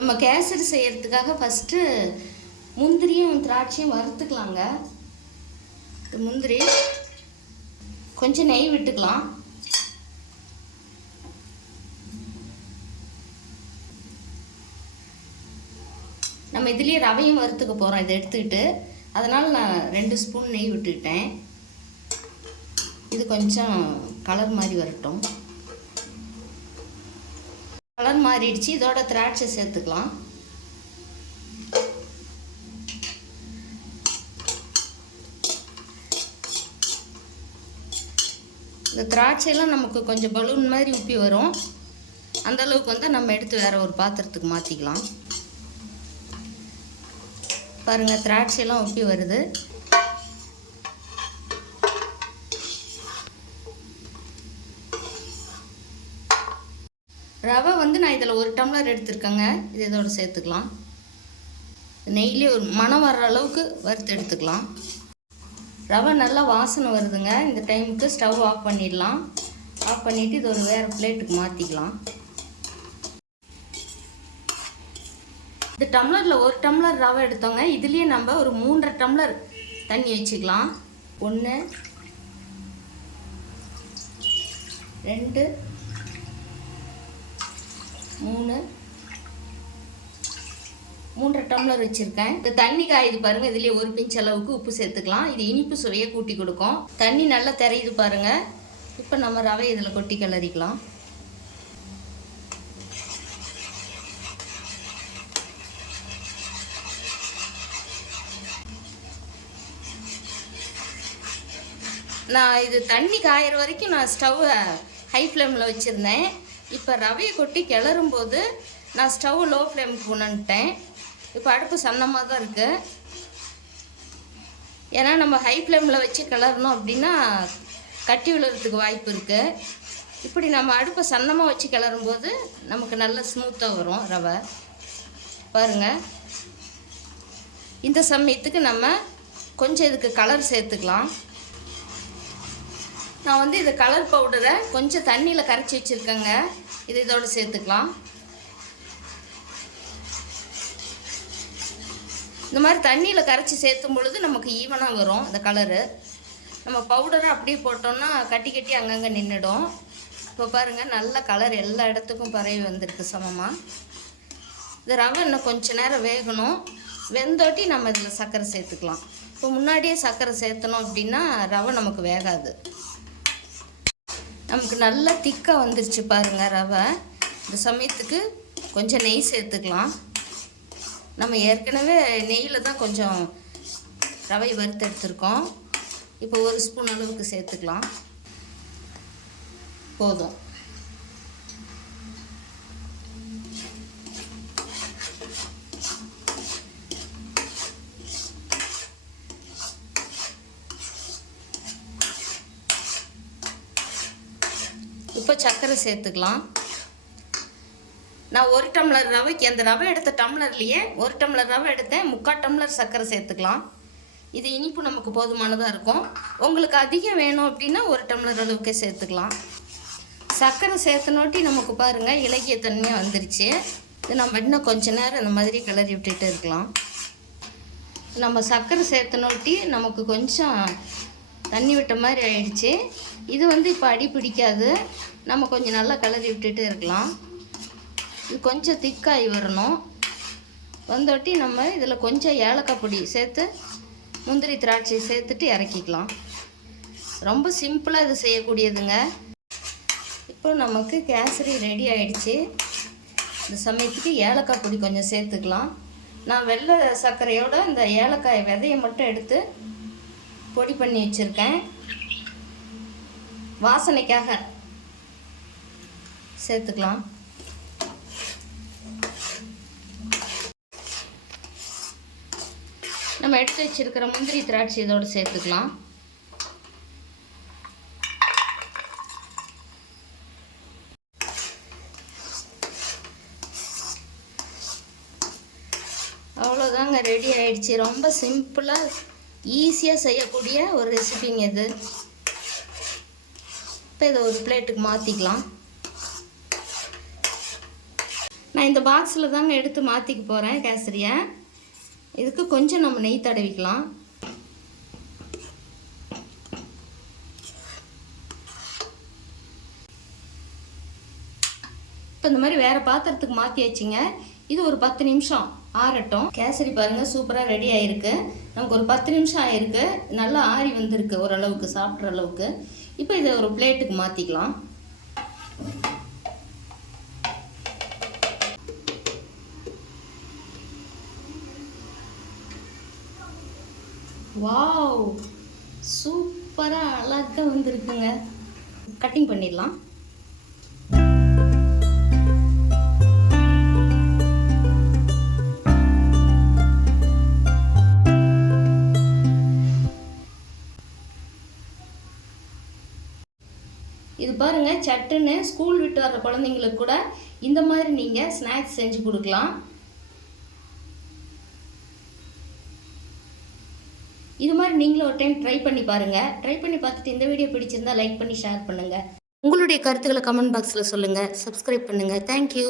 நம்ம கேசரி செய்கிறதுக்காக ஃபஸ்ட்டு முந்திரியும் திராட்சையும் வறுத்துக்கலாங்க. முந்திரி கொஞ்சம் நெய் விட்டுக்கலாம். நம்ம இதுலேயே ரவையும் வறுத்துக்க போகிறோம். இதை எடுத்துக்கிட்டு அதனால் நான் 2 ஸ்பூன் நெய் விட்டுக்கிட்டேன். இது கொஞ்சம் கலர் மாதிரி வரட்டும். கலர் மாறிடுச்சு. இதோட திராட்சை சேர்த்துக்கலாம். இந்த திராட்சையெல்லாம் நமக்கு கொஞ்சம் பலூன் மாதிரி உப்பி வரும். அந்த அளவுக்கு வந்து நம்ம எடுத்து வேற ஒரு பாத்திரத்துக்கு மாற்றிக்கலாம். பாருங்கள், திராட்சையெல்லாம் உப்பி வருது. ரவை வந்து நான் இதில் 1 டம்ளர் எடுத்துருக்கேங்க. இது இதோட சேர்த்துக்கலாம். நெய்லேயே ஒரு மணம் வர்ற அளவுக்கு வறுத்து எடுத்துக்கலாம். ரவை நல்லா வாசனை வருதுங்க. இந்த டைமுக்கு ஸ்டவ் ஆஃப் பண்ணிடலாம். ஆஃப் பண்ணிவிட்டு இது ஒரு வேறு பிளேட்டுக்கு மாற்றிக்கலாம். இந்த டம்ளரில் 1 டம்ளர் ரவை எடுத்தோங்க. இதுலேயே நம்ம ஒரு 3.5 டம்ளர் தண்ணி வச்சுக்கலாம். 1 2 3 3.5 டம்ளர் வச்சுருக்கேன். இந்த தண்ணி காயுது பாருங்கள். இதுலேயே 1 பிஞ்ச் அளவுக்கு உப்பு சேர்த்துக்கலாம். இது இனிப்பு சுவையை கூட்டி கொடுக்கும். தண்ணி நல்லா தெரியுது பாருங்கள். இப்போ நம்ம ரவை இதில் கொட்டி கிளறிக்கலாம். நான் இது தண்ணி காயிற வரைக்கும் நான் ஸ்டவ்வை ஹை ஃப்ளேமில் வச்சுருந்தேன். இப்போ ரவையை கொட்டி கிளறும் போது நான் ஸ்டவ் லோ ஃப்ளேமுக்கு கொண்டுட்டேன். இப்போ அடுப்பு சன்னமாக தான் இருக்குது. ஏன்னா நம்ம ஹை ஃப்ளேமில் வச்சு கிளறணும் அப்படின்னா கட்டி விழுறதுக்கு வாய்ப்பு இருக்குது. இப்படி நம்ம அடுப்பை சன்னமாக வச்சு கிளறும்போது நமக்கு நல்ல ஸ்மூத்தாக வரும் ரவை. பாருங்கள், இந்த சமயத்துக்கு நம்ம கொஞ்சம் இதுக்கு கலர் சேர்த்துக்கலாம். நான் வந்து இது கலர் பவுடரை கொஞ்சம் தண்ணியில் கரைச்சி வச்சுருக்கேங்க. இது இதோடு சேர்த்துக்கலாம். இந்த மாதிரி தண்ணியில் கரைச்சி சேர்த்தும் பொழுது நமக்கு ஈவனாக வரும் இந்த கலரு. நம்ம பவுடரை அப்படியே போட்டோம்னா கட்டி கட்டி அங்கங்கே நின்றுடும். இப்போ பாருங்கள், நல்ல கலர் எல்லா இடத்துக்கும் பரவி வந்திருக்கு சமமாக. இந்த ரவை இன்னும் கொஞ்சம் நேரம் வேகணும். வெந்தோட்டி நம்ம இதில் சர்க்கரை சேர்த்துக்கலாம். இப்போ முன்னாடியே சர்க்கரை சேர்த்தணும் அப்படின்னா ரவை நமக்கு வேகாது. நமக்கு நல்லா திக்காக வந்துருச்சு பாருங்கள் ரவை. இந்த சமயத்துக்கு கொஞ்சம் நெய் சேர்த்துக்கலாம். நம்ம ஏற்கனவே நெய்யில் தான் கொஞ்சம் ரவை வறுத்து எடுத்துருக்கோம். இப்போ 1 ஸ்பூன் அளவுக்கு சேர்த்துக்கலாம். போதும். இப்போ சர்க்கரை சேர்த்துக்கலாம். நான் 1 டம்ளர் ரவைக்கு அந்த ரவை எடுத்த டம்ளர்லேயே 1 டம்ளர் ரவை எடுத்தேன். 3/4 டம்ளர் சர்க்கரை சேர்த்துக்கலாம். இது இனிப்பு நமக்கு போதுமானதாக இருக்கும். உங்களுக்கு அதிகம் வேணும் அப்படின்னா 1 டம்ளர் அளவுக்கே சேர்த்துக்கலாம். சர்க்கரை சேர்த்தனோட்டி நமக்கு பாருங்கள் இலகிய தன்மையாக வந்துருச்சு. இது நம்ம இன்னும் கொஞ்சம் நேரம் இந்த மாதிரி கிளறி விட்டுட்டு இருக்கலாம். நம்ம சர்க்கரை சேர்த்தனோட்டி நமக்கு கொஞ்சம் தண்ணி விட்ட மாதிரி ஆயிடுச்சு. இது வந்து இப்போ அடி பிடிக்காது. நம்ம கொஞ்சம் நல்லா கிளறி விட்டுட்டு இருக்கலாம். இது கொஞ்சம் திக்காகி வரணும். வந்தோட்டி நம்ம இதில் கொஞ்சம் ஏலக்காய் பொடி சேர்த்து முந்திரி திராட்சை சேர்த்துட்டு இறக்கிக்கலாம். ரொம்ப சிம்பிளாக இது செய்யக்கூடியதுங்க. இப்போ நமக்கு கேசரி ரெடி ஆகிடுச்சு. இந்த சமயத்துக்கு ஏலக்காய் பொடி கொஞ்சம் சேர்த்துக்கலாம். நான் வெள்ளை சர்க்கரையோட இந்த ஏலக்காய் விதையை மட்டும் எடுத்து பொடி பண்ணி வச்சுருக்கேன். வாசனைக்காக சேர்த்துக்கலாம். நம்ம எடுத்து வச்சிருக்கிற முந்திரி திராட்சை இதோடு சேர்த்துக்கலாம். அவ்வளோதாங்க, ரெடி ஆயிடுச்சு. ரொம்ப சிம்பிளாக ஈஸியாக செய்யக்கூடிய ஒரு ரெசிபிங்க இது. இப்போ இதை ஒரு பிளேட்டுக்கு மாற்றிக்கலாம். நான் இந்த பாக்ஸில் தாங்க எடுத்து மாற்றிக்க போகிறேன் கேசரியை. இதுக்கு கொஞ்சம் நம்ம நெய் தடவிக்கலாம். இப்போ இந்த மாதிரி வேறு பாத்திரத்துக்கு மாற்றி வச்சுங்க. இது ஒரு 10 நிமிஷம் ஆறட்டும். கேசரி பாருங்கள் சூப்பராக ரெடி ஆகிருக்கு. நமக்கு ஒரு 10 நிமிஷம் ஆகிருக்கு. நல்லா ஆறி வந்திருக்கு ஓரளவுக்கு, சாப்பிட்ற அளவுக்கு. இப்போ இதை ஒரு பிளேட்டுக்கு மாற்றிக்கலாம். வாவ், சூப்பராக அழகாக வந்திருக்குங்க. கட்டிங் பண்ணிடலாம். இது பாருங்கள், சட்டுன்னு ஸ்கூல் விட்டு வர்ற குழந்தைங்களுக்கு கூட இந்த மாதிரி நீங்கள் ஸ்நாக்ஸ் செஞ்சு கொடுக்கலாம். இது மாதிரி நீங்களும் ஒரு டைம் ட்ரை பண்ணி பாருங்கள். ட்ரை பண்ணி பார்த்துட்டு இந்த வீடியோ பிடிச்சிருந்தா லைக் பண்ணி ஷேர் பண்ணுங்கள். உங்களுடைய கருத்துக்களை கமெண்ட் பாக்ஸில் சொல்லுங்கள். சப்ஸ்கிரைப் பண்ணுங்கள். தேங்க்யூ.